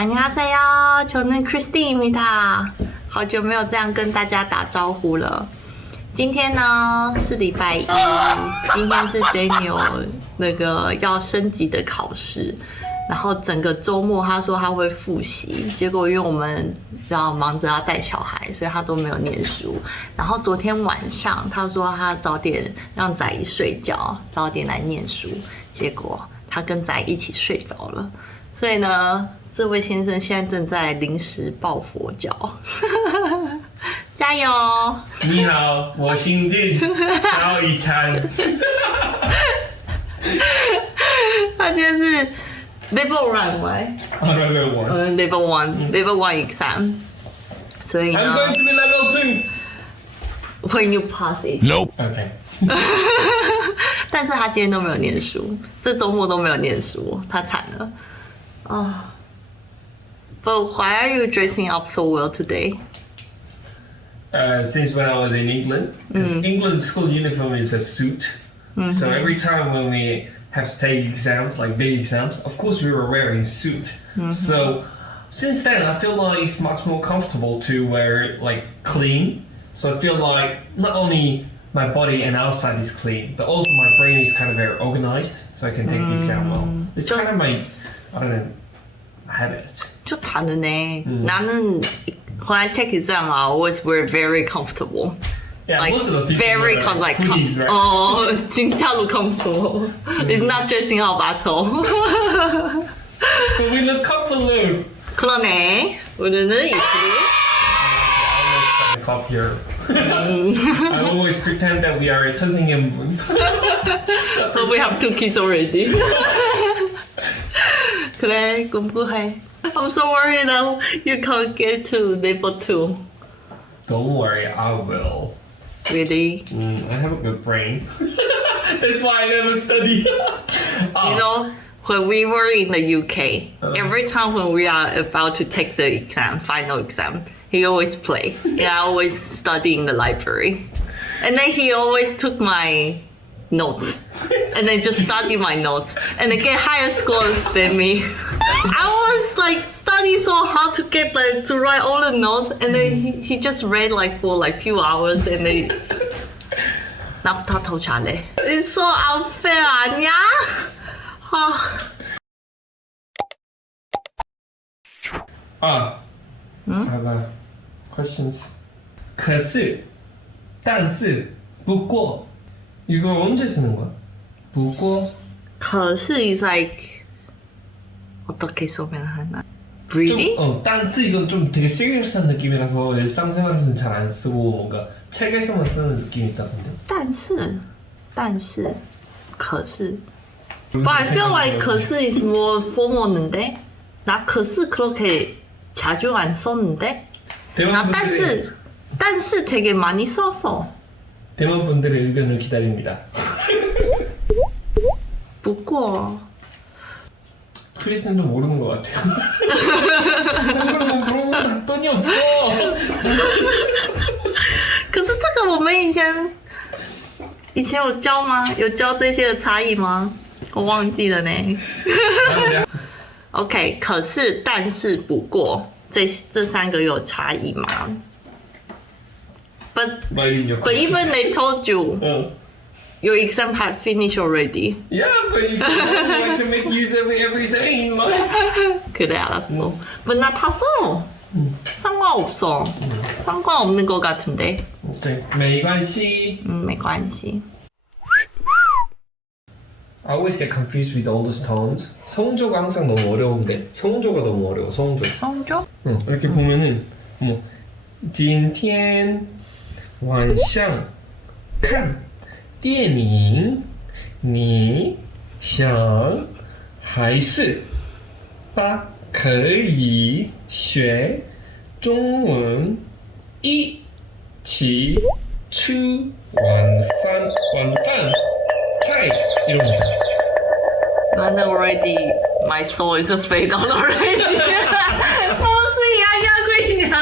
안녕하세요， 저는 Christine 입니다。好久没有这样跟大家打招呼了。今天呢是礼拜一，今天是 Daniel 那个要升级的考试，然后整个周末他说他会复习，结果因为我们要忙着要带小孩，所以他都没有念书。然后昨天晚上他说他早点让仔怡睡觉，早点来念书，结果他跟仔怡一起睡着了。所以呢，这位先生现在正在临时抱佛脚，加油！你好，我新进，然后一餐。他今天是 Level 1 right？ Level 1。Level 1 exam。所以呢 I'm going to be level 2. When you pass it. Nope. Okay. 但是他今天都没有念书，这周末都没有念书，他惨了。Oh. But why are you dressing up so well today? Since when I was in England, because England's school uniform is a suit. So every time when we have to take exams, like big exams, of course we were wearing suit. So since then, I feel like it's much more comfortable to wear it like clean. So I feel like not only my body and outside is clean, but also my brain is kind of very organized, so I can take the exam well. It's kind of my, I don't know, habit. 就다르네. 나는 when I take exam, I always wear very comfortable. Yeah, Like most of the people very wear hoodies, right? Oh, 진짜로 comfortable. It's not dressing up at all. But we look comfortable. 그러네. 우리는 입술이 I always cop here. I always pretend that we are 선생님분. But we have 2 kids already. 그래, 공부해. I'm so worried that you can't get to level 2. Don't worry, I will. Really? I have a good brain. That's why I never study. You know, when we were in the UK, every time when we are about to take the exam, final exam, he always play. Yeah, I always study in the library. And then he always took my notes. And then just study my notes. And then get higher scores than me. I was like studying so hard to get to write all the notes. And then he just read like for like few hours and then 나보다 더 잘해. It's so unfair, 아니야? I have questions. 可是,但是,不过, 이거 언제 쓰는 거야? 不过. 可是 is like 어떻게 소변하나? Really? 딴是 이건 좀 되게 serious한 느낌이라서 일상생활에서는 잘 안 쓰고 뭔가 책에서만 쓰는 느낌이 있다던데. 可是 But I feel like 可是 is more formal인데? 나 可是 그렇게 자주 안 썼는데? 나 但是 되게 많이 썼어. 대만 분들의 의견을 기다립니다. 不过 크리스틴도 모르는 것 같아요. 물어보면 답변이 없어. 可是这个我们以前有教吗？有教这些的差异吗？我忘记了呢。OK， 可是、但是、不过，这3个有差异吗？But even they told you your exam had finished already. Yeah, but you don't like to make use of everything in life. 그래 알았어. But 나 다 써. 상관없어. 상관없는 것 같은데. Okay, 没关系. 没关系. I always get confused with all those tones. 성조가 항상 너무 어려운데 성조가 너무 어려워. 성조. 성조? 응, 이렇게 보면은 뭐 今天晚上看电影你想还是把可以学中文一起吃晚饭菜 이런 거죠. 나는 already my soul is fade out already. 무슨 이야기하고 있냐?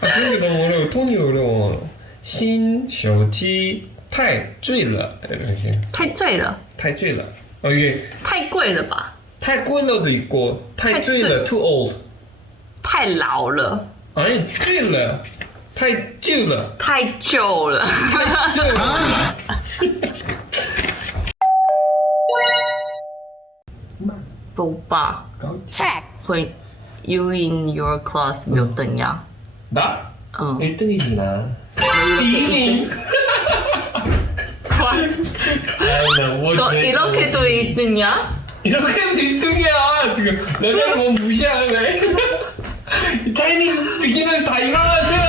그런 게 너무 어려워. 톤이 어려워. 新手机太醉了. 이렇게. 太醉了，太醉了. 이게 太贵了吧？太贵了도 있고 太醉了 too old. 太老了， 아니 醉了太旧了太旧了。旧了 오빠 check. when you in your class 몇 등이야? 나? 어. 1등이지 나. 이렇게 1등. 아나 뭐 너 이렇게도 1등이야? 이렇게 해도 1등이야 지금 레벨 뭐 무시하네. Chinese beginners 다 일어나세요.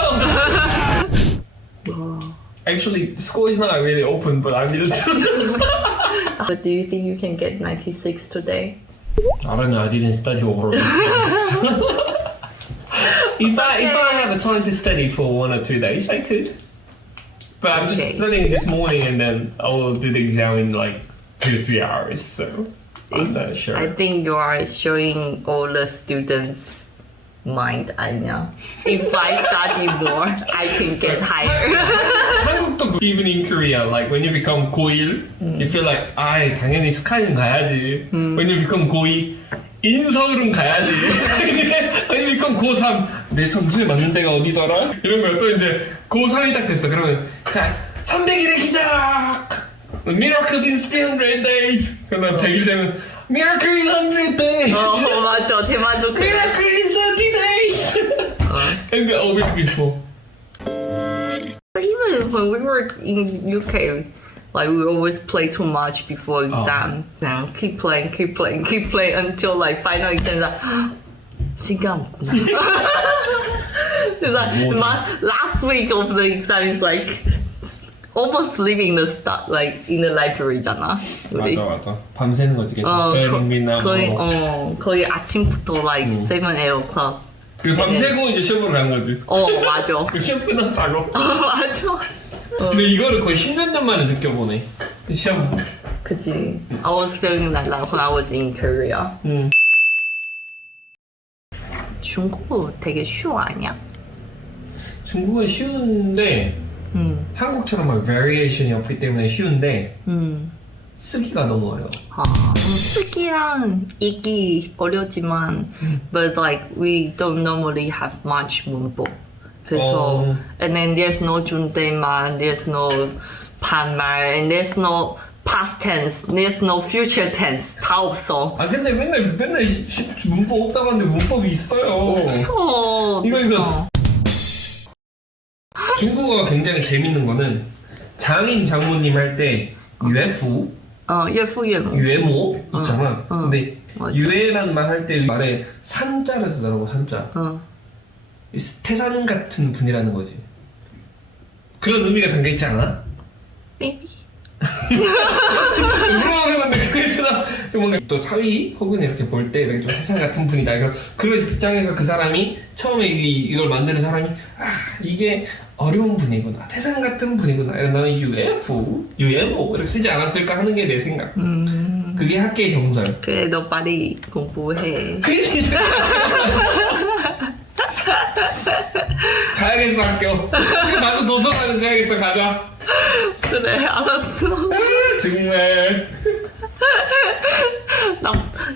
Actually, school is not really open, but I'm 1등. But do you think you can get 96 today? I don't know. I didn't study over weekends. if I have a time to study for 1 or 2 days, I could. But I'm just Okay. studying this morning, and then I will do the exam in like 2-3 hours. So I'm not sure. I think you are showing all the students mind 아니야. If I study more, I can get higher. 한국도 even in Korea, like when you become 고1, you feel like 아 당연히 스카이는 가야지. When you become 고2, 인서울은 가야지. when you become 고3, 내 점수에 맞는 데가 어디더라? 이런 거야. 또 이제 고3이 딱 됐어. 그러면 자 300일의 기적, Miracle in 300 days. 그다음 100일 되면 Miracle in 100 days. 맞아. 대만도 그래. Miracle in 30 days. And the always before. But even when we were in UK, like we always play too much before exam. And keep playing until like final exams. 시간 없구나. It's like last week of the exam is like almost leaving the start like in the library잖아. 우리. 맞아. 밤새는 거지 계속. 거의 아침부터 like 7-8 o'clock. 그리고 밤새고 이제 시험으로 가는 거지. 맞아. 그 시험 끝나고 자고. 맞아. 근데 이거를 거의 10년 전 만에 느껴보네. 시험. 그치. I was feeling that like when I was in Korea. 중국어 되게 쉬워 아니야? 중국은 쉬운데 한국처럼 막 variation이 없기 때문에 쉬운데 쓰기가 너무 어려워. 쓰기랑 읽기 어렵지만 but like we don't normally have much 문법. 그래서 and then there's no 존댓말, there's no 반말, and there's no past tense, there's no future tense. 다 없어. 아 근데 맨날 문법 없다고 하는데 문법이 있어요. 없어. 이거 중국어가 굉장히 재밌는 거는 장인 장모님 할 때 유에프 유에모 있잖아. 근데 맞아. 유에라는 말 할 때 말에 산자를 쓰더라고. 산자. 태산 같은 분이라는 거지. 그런 의미가 담겨 있지 않아? Maybe. 물어보는 건데 그래서 좀 뭔가 또 사위 혹은 이렇게 볼 때 이렇게 좀 태산 같은 분이다. 그런 입장에서 그 사람이 처음에 이걸 만드는 사람이 이게 어려운 분이구나, 태산 같은 분이구나 이런 다음에 UFO, UMO 이렇게 쓰지 않았을까 하는 게 내 생각. 그게 학계의 정설. 그래 너 빨리 공부해. 그게 진짜 가야겠어 학교. 가서 도서관에서 해야겠어. 가자. 그래 알았어. 정말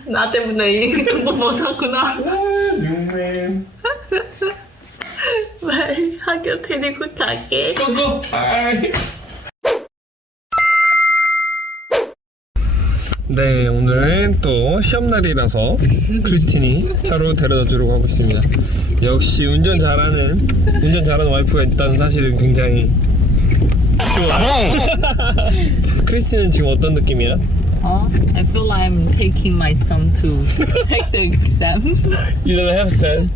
나 때문에 공부 못하구나. 정말 빨리 학교 데리고 갈게. 고고. 바이. 네, 오늘은 또 시험날이라서 크리스틴이 차로 데려다 주려고 하고 있습니다. 역시 운전 잘하는 와이프가 있다는 사실은 굉장히 좋아. 크리스틴은 지금 어떤 느낌이야? I feel like I'm taking my son to take the exam. You don't have son.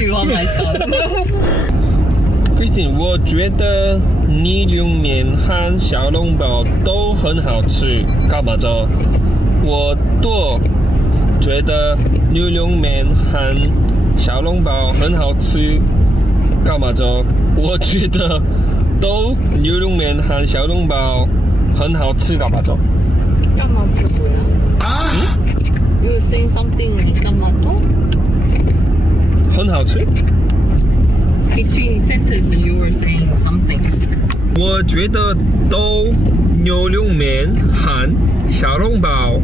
You are my son. Christine, 我觉得你凉面和小笼包都很好吃，干嘛着？我都觉得牛肉面和小笼包很好吃，干嘛着？我觉得都牛肉面和小笼包很好吃，干嘛着？干嘛着뭐야? You saying something?干嘛着? 很好吃。 Between sentences, you were saying something. 我觉得都牛肉面和小笼包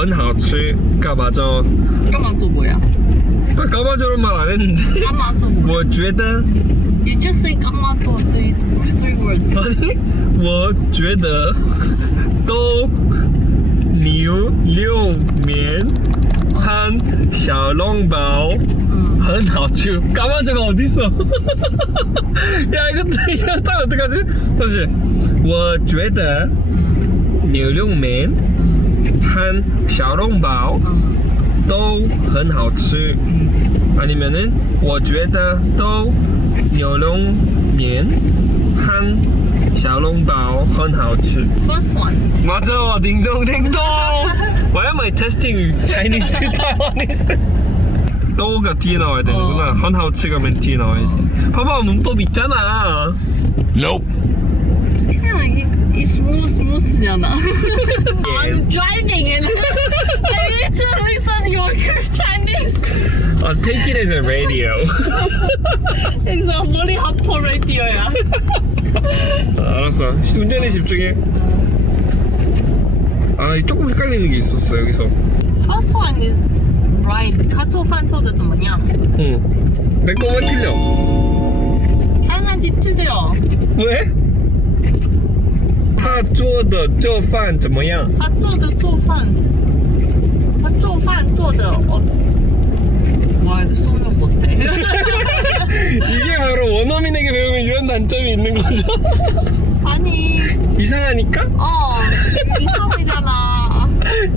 很好吃干嘛죠干嘛做뭐야?干嘛죠는 말 안 했는데 干嘛做뭐야? 我觉得 You just say 干嘛做 three words. 아니 我觉得都牛肉面和小笼包很好吃까마저가 어딨어 야 이거 이거 딱 어떡하지 다시 我觉得牛肉面和小笼包都很好吃 아니면은 我觉得都牛肉面和小笼包很好吃 First one. 맞아 딩동댕동 Why am I testing Chinese to Taiwanese? 또가 뒤에 나와야 되는구나. 한하우치가 맨 뒤에 나와야지. 봐봐 문법 있잖아. Nope. 그냥 이 스무스잖아. I'm driving and I literally said you're Chinese. I'll take it as a radio. It's a 머리 하퍼 라디오야. 알았어. 운전에 집중해. 아 조금 헷갈리는 게 있었어 여기서. First one is right. 他做饭做的怎么样? 응. 내 거만 틀려. 당연하지 틀려. 왜? 他做的做饭怎么样?他做的做饭做的와 이거 설명 못해. 이게 바로 원어민에게 배우면 이런 단점이 있는 거죠. 아니 이상하니까? 이상이잖아.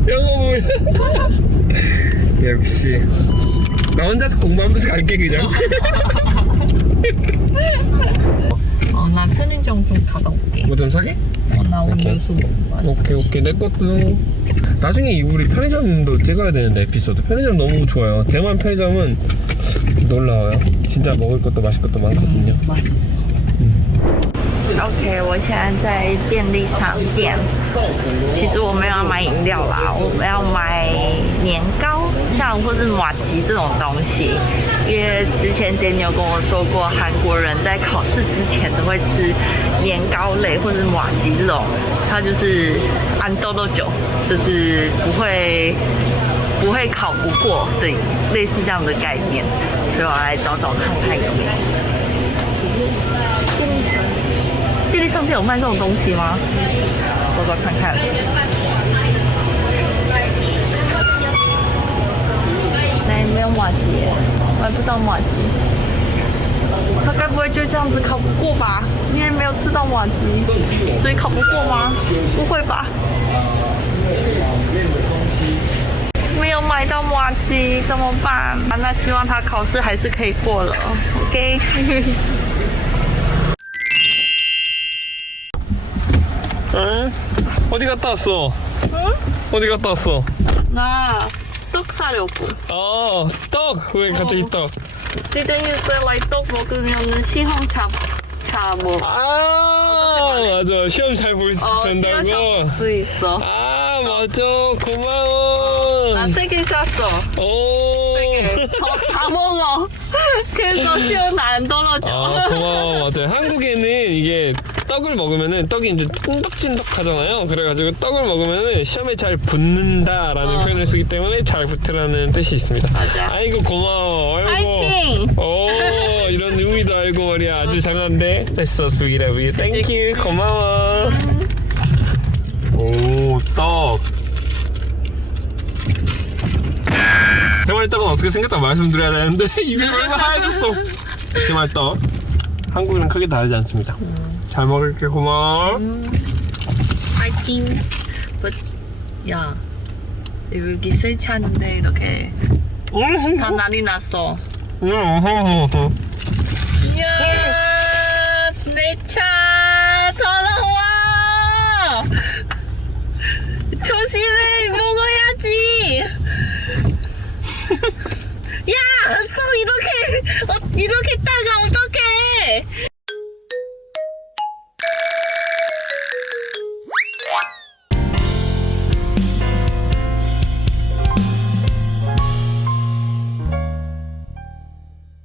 영어 보면 역시 나 혼자서 공부하면서 갈게 그냥. 나 편의점 좀 갔다 올게. 뭐 좀 사게? 나 음료수 마실게. 오케이 내 것도 나중에 우리 편의점도 찍어야 되는데 에피소드 편의점 너무 좋아요. 대만 편의점은 놀라워요. 진짜 먹을 것도 마실 것도 많거든요. 맛있어. OK， 我现在在便利商店。其实我没有要买饮料啦，我们要买年糕，像或是麻糬这种东西。因为之前 Daniel 跟我说过，韩国人在考试之前都会吃年糕类或者是麻糬这种，它就是安豆豆酒，就是不会考不过的类似这样的概念。所以我要来找找看看有没有。便利商店有卖这种东西吗？我找看看。来，没有麻糬，买不到麻糬。他该不会就这样子考不过吧？因为没有吃到麻糬，所以考不过吗？不会吧？没有买到麻糬，怎么办？那希望他考试还是可以过了。OK。 응? 어디 갔다 왔어? 응? 어디 갔다 왔어? 나 떡 사려고. 떡! 왜 갑자기 떡? Didn't you say like 떡 먹으면은 시험차 뭐? 맞아 시험 잘 볼 수 시험 된다고? 볼 수 있어. 맞아 고마워. 나 3개 샀어. 오. 3개. 다 먹어. 그래서 시험 안 떨어져. 고마워. 맞아 한국에는 이게 떡을 먹으면은 떡이 이제 찐덕찐덕 하잖아요. 그래가지고 떡을 먹으면은 시험에 잘 붙는다라는 표현을 쓰기 때문에 잘 붙으라는 뜻이 있습니다. 맞아. 아이고 고마워. 아이고. 파이팅! 오 이런 의미도 알고 말이야. 아주 장한데. That's so sweet of you. Thank you. 고마워. 오 떡. 대만의 떡은 어떻게 생겼다 말씀드려야 되는데 입이 벌써 하얘졌어. 대만의 떡. 한국이랑 크게 다르지 않습니다. 잘 먹을게 고마워. 파이팅! 야, 여기 세차인데 이렇게 다 난리 났어. 야, 내 차 돌아와! 조심!